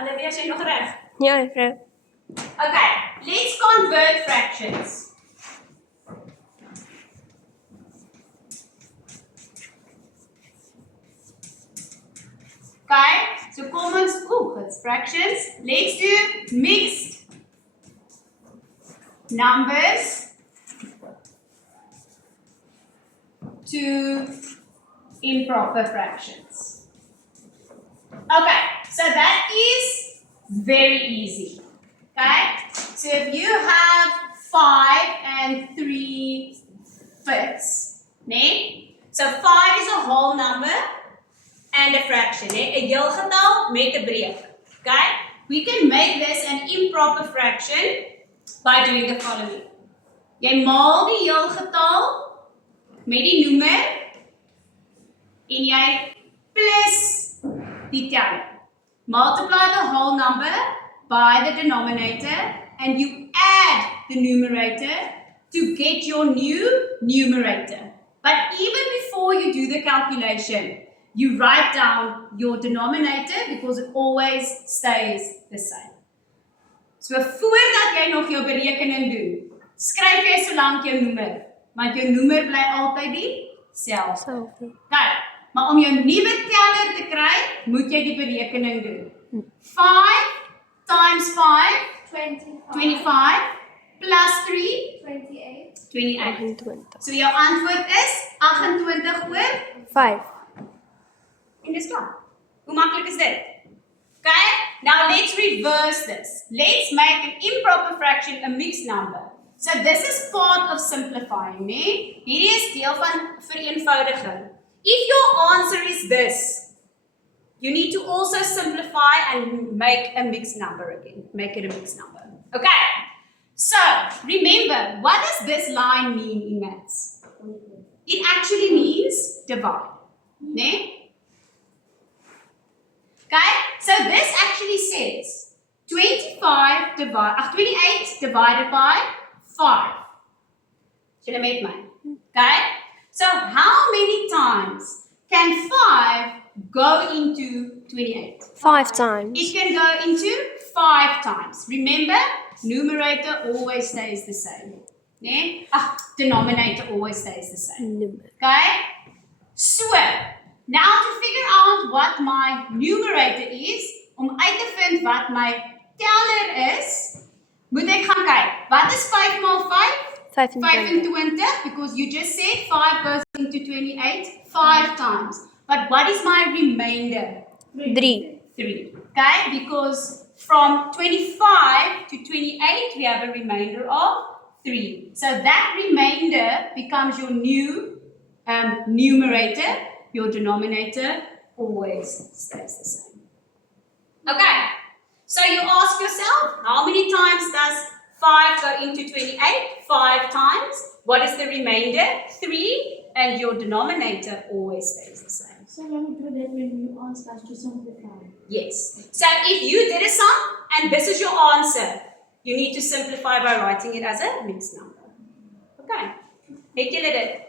Olivia, is jy nog reg? Ja, juffrou. Okay, let's convert fractions. Okay, so commons, it's fractions. Let's do mixed numbers to improper fractions. Okay, so that is very easy. Okay, so if you have 5 and 3/5, nee? So 5 is a whole number and a fraction, nee? 'n heel getal met 'n breek. Okay, we can make this an improper fraction by doing the following. Jy maal die heel getal met die noemer en jy plus die teller. Multiply the whole number by the denominator and you add the numerator to get your new numerator. But even before you do the calculation, you write down your denominator because it always stays the same. So voordat jy nog jou berekening doen, skryf jy solank jou noemer, want jou noemer bly altyd dieselfde. Kyk, maar om jou nuwe teller te kry, moet jy die berekening doen. 5 times 5, 25, plus 3, 28. So jou antwoord is 28 oor 5. en dis klaar. Hoe maklik is dit? Okay, now let's reverse this. Let's make an improper fraction a mixed number. So this is part of simplifying, nee? Hierdie is deel van vereenvoudiging. If your answer is this, you need to also simplify and make a mixed number again. Make it a mixed number. Okay, so remember, what does this line mean in maths? It actually means divide, nee? Okay, so this actually says 28 divided by 5. Julle met my? Okay, so how many times can 5 go into 28? 5 times. It can go into 5 times. Remember, numerator always stays the same. Nee? Denominator always stays the same. Okay? So, now to figure out what my numerator is, om uit te vind wat my teller is, moet ek gaan kyk. Wat is 5 maal 5? 25, because you just said 5 goes into 28 5 times. But what is my remainder? 3. 3. Okay? Because from 25 to 28, we have a remainder of 3. So that remainder becomes your new numerator. Your denominator always stays the same. Okay? So you ask yourself, how many times does 5 go into 28? 5 times. What is the remainder? 3. And your denominator always stays the same. So when we do that, when you ask us to simplify. Yes. So if you did a sum and this is your answer, you need to simplify by writing it as a mixed number. Okay. Het julle dit?